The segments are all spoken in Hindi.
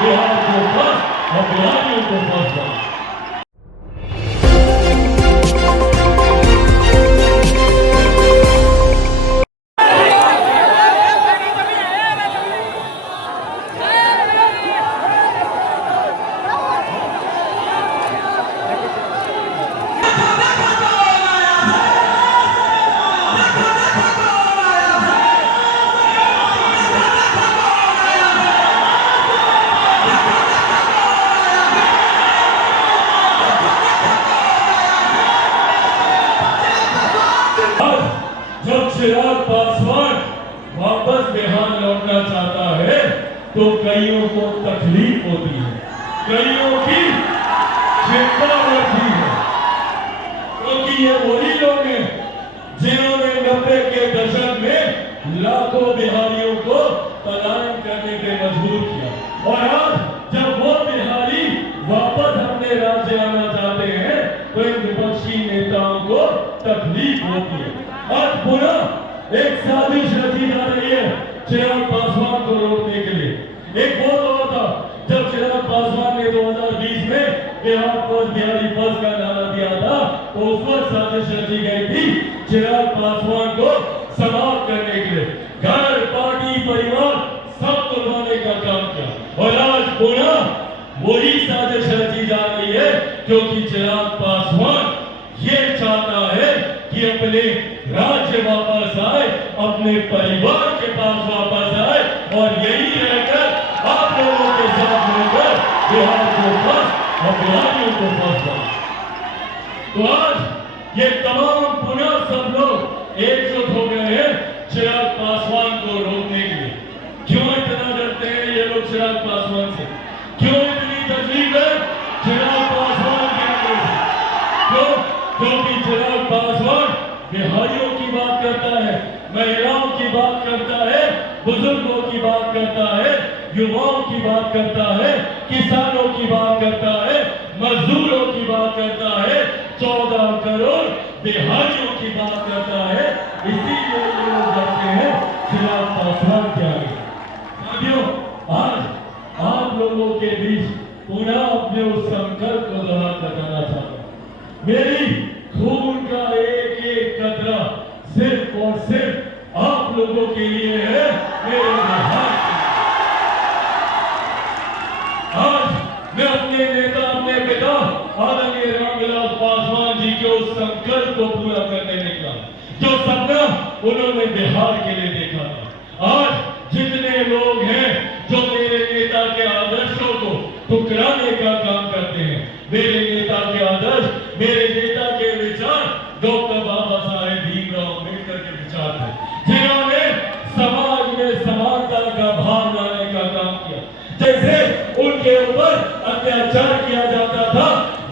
बिहार को फर्स्ट और बिहारियों को फर्स्ट। जब चिराग पासवान वापस बिहार लौटना चाहता है तो कईयों को तकलीफ होती है, कईयों की चिंता रहती है, क्योंकि ये वही लोग हैं जिन्होंने 90 के दशक में लाखों बिहारियों को पलायन करने पे मजबूर किया। और आज जब वो बिहारी वापस अपने राज्य आना चाहते हैं तो इन विपक्षी नेताओं को तकलीफ होती है। आज पुनः एक साजिश रची जा रही है चिराग पासवान को रोकने के लिए। एक वो दौर था जब चिराग पासवान ने 2020 में बिहार फर्स्ट बिहारी फर्स्ट का नारा दिया था, तो उस वक्त साजिश रची गई थी चिराग पासवान को समाप्त करने के लिए। घर पार्टी परिवार सब कुर्बाने का काम किया और आज पुनः वही साजिश रची जा रही है, क्योंकि चिराग पासवान ये चाहता है कि अपने राज्य वापस आए, अपने परिवार के पास वापस आए और यही रहकर आप लोगों के साथ मिलकर बिहार को फर्स्ट और बिहारियों को फर्स्ट। तो आज ये तमाम पुनः सब लोग एकजुट हो गए हैं चिराग पासवान को रोकने के लिए। क्यों इतना डरते हैं ये लोग चिराग पासवान से? क्यों इतनी तकलीफ है चिराग पासवान के लिए? क्यों? क्योंकि चिराग पासवान बिहारियों की बात करता है, महिलाओं की बात करता है, बुजुर्गों की बात करता है, युवाओं की बात करता है, किसानों की बात करता है, मजदूरों की बात करता है, 14 करोड़ बिहारियों की बात करता है। इसीलिए लोग डरते हैं चिराग पासवान के आगे। साथियों, आज आप लोगों के बीच पुनः अपने उस संकल्प को दोहराना चाहता हूं। मेरी खून का एक एक कतरा सिर्फ और सिर्फ आप लोगों के लिए है, मेरे बिहार के। आज मैं अपने नेता, अपने पिता आदरणीय रामविलास पासवान जी के उस संकल्प को पूरा करने निकला जो सपना उन्होंने बिहार के लिए देखा था। आज जितने लोग हैं जो मेरे नेता के आदर्शों को ठुकराने का काम करते हैं, मेरे नेता के आदर्श, मेरे नेता के विचार डॉक्टर बाबा साहेब भीमराव अम्बेडकर के विचार थे, जिन्होंने समाज में समानता का भाव लाने का काम किया। जैसे उनके ऊपर अत्याचार किया जाता था,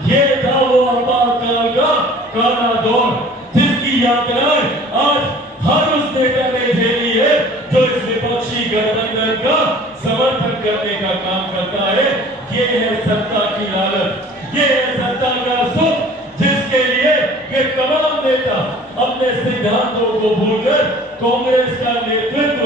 ये था वो आपातकाल का काला दौर, जिसकी यातनाएं आज हर उस नेता ने झेली है जो इस विपक्षी गठबंधन का समर्थन करने का काम करता है। ये है सत्ता की लालच, ये है सत्ता का सुख, जिसके लिए ये तमाम नेता अपने सिद्धांतों को भूलकर कांग्रेस का नेतृत्व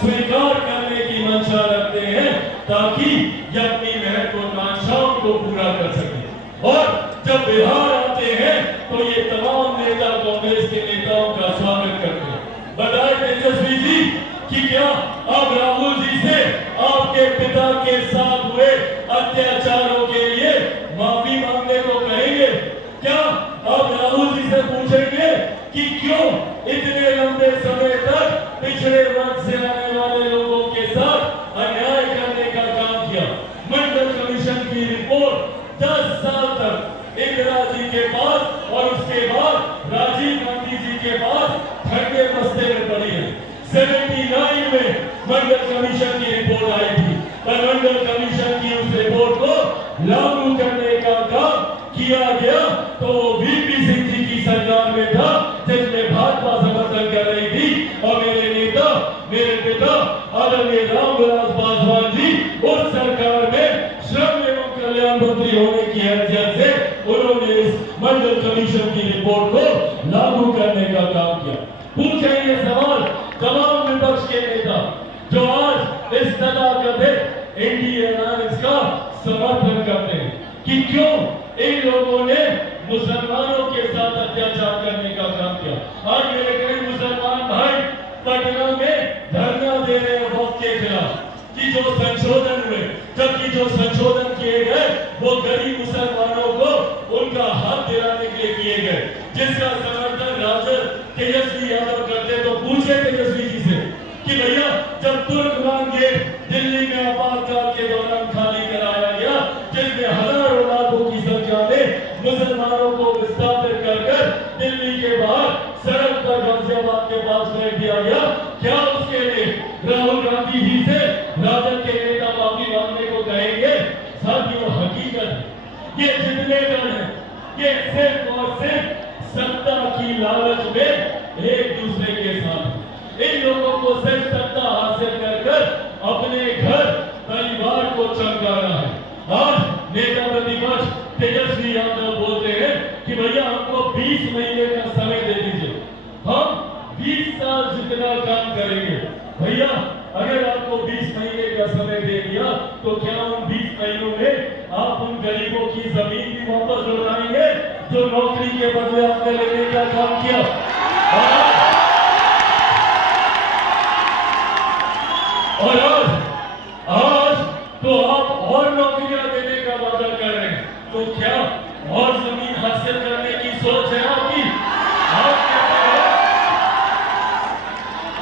स्वीकार करने की मंशा रखते हैं, ताकि ये अपनी महत्वाकांक्षाओं को पूरा कर सके। और जब बिहार आते हैं तो ये तमाम नेता कांग्रेस के नेताओं का स्वागत करते हैं। बताएं तेजस्वी जी कि क्या अब राहुल जी से आपके पिता के साथ हुए अत्याचारों के लिए माफी मांगने को कहेंगे? क्या अब राहुल जी से पूछेंगे कि क्यों इतने लंबे समय तक पिछड़े वर्ग से आने वाले लोगों के साथ अन्याय करने का काम किया? मंडल कमीशन की रिपोर्ट 10 साल तक इंदिरा जी के पास और उसके बाद राजीव गांधी जी के पास ठंडे बस्ते में पड़ी है। 79 में मंडल कमीशन की रिपोर्ट आई थी, पर मंडल कमीशन की उस रिपोर्ट को लागू करने का काम किया गया तो वीपी सिंह जी की सरकार में था, जिसमें भाजपा समर्थन कर रही थी। और मेरे नेता, मेरे पिता आदरणीय रामविलास पासवान जी उस सरकार में श्रम एवं कल्याण मंत्री होने की हैसियत से उन्होंने इस मंडल कमीशन की रिपोर्ट को लागू करने का काम किया। पूछे ये सवाल तमाम विपक्ष के नेता जो आज इस तथाकथित एनडीए अलायंस का कि क्यों इन लोगों ने मुसलमानों के साथ अत्याचार करने का काम किया। आज मेरे कई मुसलमान भाई पटना में धरना दे रहे हैं वक्त के खिलाफ कि जो संशोधन हुए, जबकि जो संशोधन किए गए वो गरीब मुसलमानों को उनका हक दिलाने के लिए किए गए, जिसका समर्थन राजद तेजस्वी यादव करते। तो पूछे तेजस्वी जी से कि भैया जब तुर्कमान गेट दिल्ली में आपातकाल के दौरान खाली कराया गया, जिसमें हजारों लाखों की संख्या में मुसलमानों को विस्थापित कर दिल्ली के बाहर सड़क पर गाजियाबाद के पास बैठ दिया गया, क्या उसके लिए राहुल गांधी जी से राजद के नेता माफी मांगने को कहेंगे? साथियों, हकीकत ये जितने जन है ये सिर्फ और सिर्फ सत्ता की लालच में एक दूसरे के साथ, इन लोगों को सिर्फ सत्ता हासिल कर अपने घर परिवार को चमकाना है। आज नेता प्रतिपक्ष तेजस्वी यादव बोलते हैं कि भैया हमको 20 महीने का समय दे दीजिए, हम 20 साल जितना काम करेंगे। भैया अगर आपको 20 महीने का समय दे दिया तो क्या उन 20 महीनों में आप उन गरीबों की जमीन भी वापस लौटाएंगे जो नौकरी के बदले आपने लेने का काम किया? और आज तो आप और नौकरियां देने का वादा कर रहे हैं, तो क्या और जमीन हासिल करने की सोच है आपकी?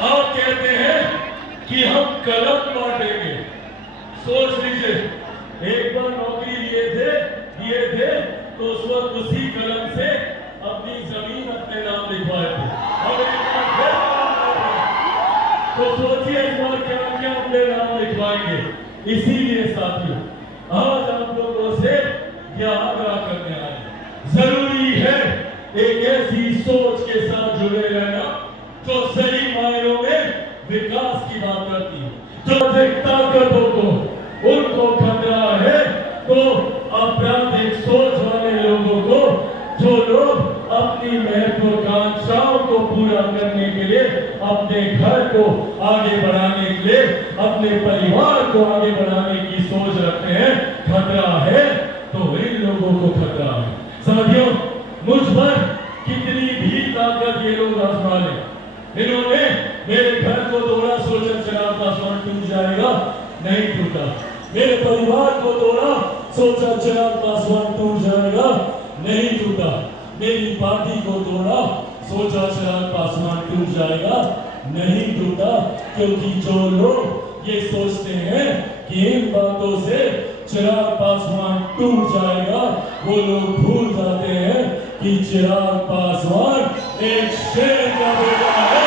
आप कहते हैं कि हम कलम लौटेंगे। सोच लीजिए, एक बार नौकरी दिए थे तो उस वक्त उसी कलम से अपनी जमीन अपने नाम लिखवाए थे। अब एक बार फिर तो सोचिए इस बार क्या क्या अपने नाम लिखवाएंगे। इसीलिए साथियों, आज आप लोगों से यह आग्रह करने आए, जरूरी है एक ऐसी सोच के साथ जुड़े रहना जो सही मायनों में विकास की बात करती है, जो ताकतों को उनको खतरा है तो आपराधिक सोच वाले लोगों को, जो लोग अपनी महत्वाकांक्षाओं को पूरा करने के लिए, अपने घर को आगे बढ़ाने के लिए, अपने परिवार को आगे बढ़ाने की सोच रखते हैं, खतरा है तो इन लोगों को खतरा है। साथियों, मुझ पर कितनी भी ताकत ये लोग आजमा लें, इन्होंने मेरे घर को तोड़ा, सोचा चिराग पासवान टूट जाएगा, नहीं टूटा। मेरे परिवार को तोड़ा, सोचा चिराग पासवान टूट जाएगा, नहीं टूटा। मेरी पार्टी को तोड़ा, सोचा चिराग पासवान टूट जाएगा, नहीं टूटा। क्योंकि जो लोग ये सोचते हैं कि इन बातों से चिराग पासवान टूट जाएगा, वो लोग भूल जाते हैं कि चिराग पासवान एक शेर का बेटा है,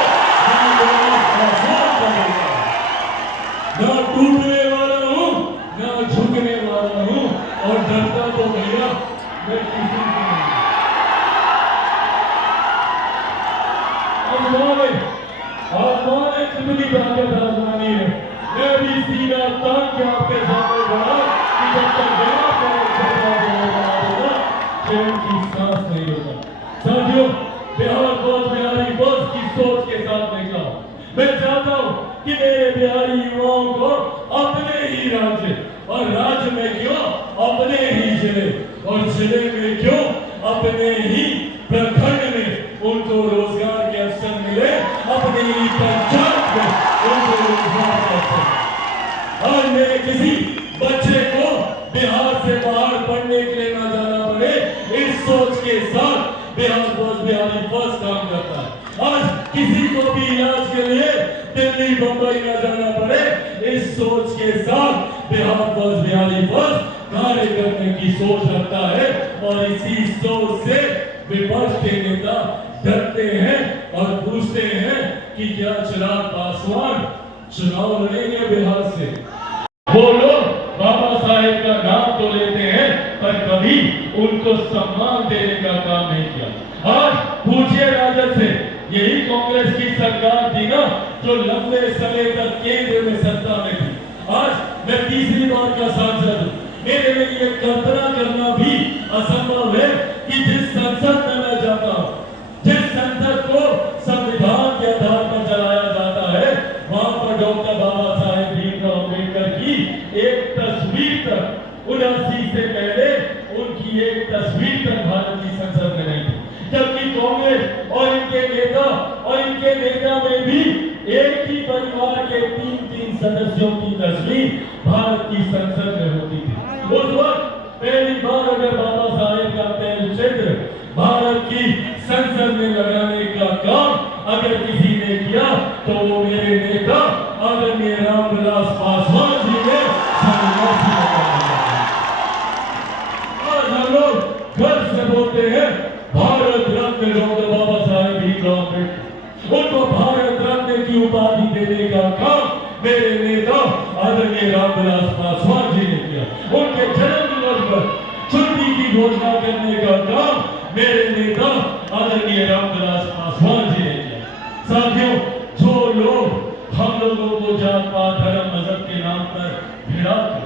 ना टूटने वाला हूं ना झुकने वाला हूं, और डरता तो भैया मैं किसी से नहीं। आसमान कितनी ताकत आसमानी है, मैं भी सीधा तान के आपके सामने बढ़ा कि जब तक बड़ा की सांस नहीं होता। साथियों, बिहार बहुत बिहारी बस की सोच के साथ निकला। मैं चाहता हूं कि मेरे बिहारी युवाओं को अपने ही राज्य, और राज्य में क्यों अपने ही जिले, और जिले में क्यों अपने ही प्रखंड में उनको रोजगार के अवसर मिले, अपने ही पंचायत में उनको रोजगार के अवसर। आज मेरे किसी बच्चे को बिहार से बाहर पढ़ने के लिए ना जाना पड़े, इस सोच के साथ बिहार बस बिहारी बस काम करता है। आज किसी को भी इलाज के लिए दिल्ली बंबई न जाना पड़े, इस सोच के साथ बिहार बस बिहारी बस कार्य करने की सोच रखता है। और इसी सोच से विपक्ष के नेता डरते हैं और पूछते हैं कि क्या चिराग पासवान चुनाव लड़ेंगे बिहार से? वो लोग बाबा साहेब का नाम तो लेते हैं पर कभी उनको सम्मान देने का काम नहीं किया। आज पूछिए राजद से, यही कांग्रेस की सरकार थी ना जो लंबे समय तक केंद्र में सत्ता में थी। आज मैं तीसरी बार का सांसद हूं, मेरे लिए ये कल्पना करना भी असंभव है कि जिस संसद में मैं जाता हूं, जिस संसद को संविधान के आधार पर चलाया जाता है, वहां पर डॉक्टर बाबा साहेब भीमराव अम्बेडकर की एक तस्वीर तक 79 से पहले सदस्यों की तस्वीर भारत की संसद में होती थी। उस वक्त पहली बार अगर बाबा साहेब का तैल चित्र भारत की संसद में लगाने का काम अगर किसी ने किया तो वो मेरे नेता आदरणीय रामविलास पासवान जी ने आज हम लोग घर से बोलते हैं भारत रत्न डॉक्टर बाबा साहेब भीमराव अम्बेडकर। उनको भारत रत्न की उपाधि देने का काम मेरे नेता आदरणीय रामविलास पासवान जी ने किया। उनके जन्म दिवस पर छुट्टी की घोषणा करने का काम मेरे नेता आदरणीय रामविलास पासवान जी ने किया। साथियों, जो लोग हम लोगों को जात पात धर्म मजहब के नाम पर भिड़ाकर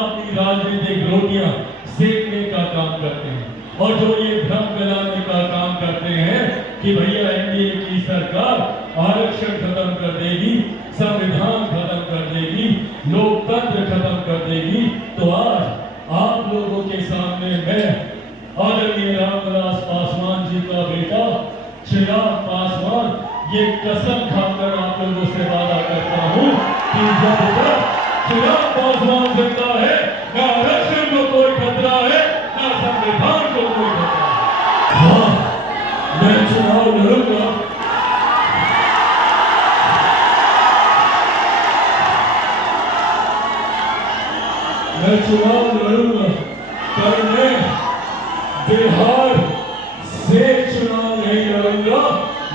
अपनी राजनीतिक रोटियां सेकने का काम करते हैं और जो ये भ्रम फैलाने का काम करते हैं कि भैया एनडीए की सरकार आरक्षण खत्म कर देगी, संविधान खत्म कर देगी, लोकतंत्र खत्म कर देगी, तो आज आप लोगों के सामने मैं आदरणीय रामविलास पासवान जी का बेटा चिराग पासवान ये कसम खाकर आप लोगों से वादा करता हूं कि जब तक चिराग पासवान जिंदा है ना आरक्षण को कोई खतरा है ना संविधान को कोई खतरा है। हाँ, मैं चुनाव लड़ूंगा, पर मैं बिहार से चुनाव नहीं लड़ूंगा,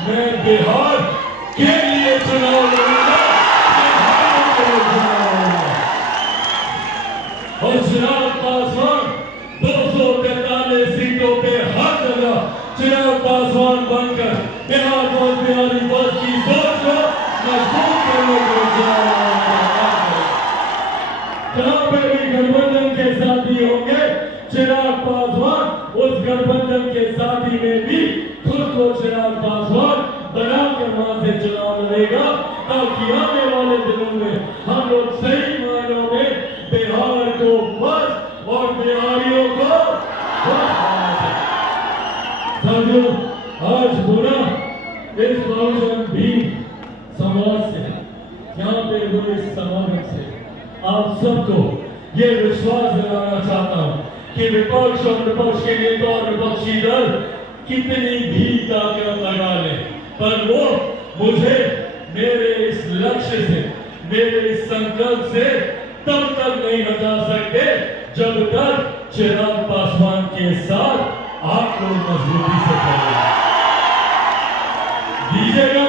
मैं बिहार के लिए चुनाव लड़ूंगा, और चिराग पासवान 243 सीटों पे हर जगह चिराग पासवान बनकर बिहार बहुत बिहारी बस की सोच को मजबूत करने को जहां पे भी गठबंधन के साथी होंगे चिराग पासवान उस गठबंधन के साथी में भी खुद को चिराग पासवान बनाकर वहां से चुनाव लड़ेगा, ताकि आने वाले दिनों में हम लोग सही मायनों में बिहार को बस और बिहारियों को साथियों, आज बुरा इस बहुजन भी समाज से यहाँ पे हुए इस समागम से आप सबको ये विश्वास दिलाना चाहता हूँ कि विपक्ष और विपक्ष के नेता और विपक्षी दल कितनी भी ताकत लगा ले, पर वो मुझे मेरे इस लक्ष्य से, मेरे इस संकल्प से तब तक नहीं हटा सकते जब तक चिराग पासवान के साथ आप लोग मजबूती से चलेंगे। दीजिएगा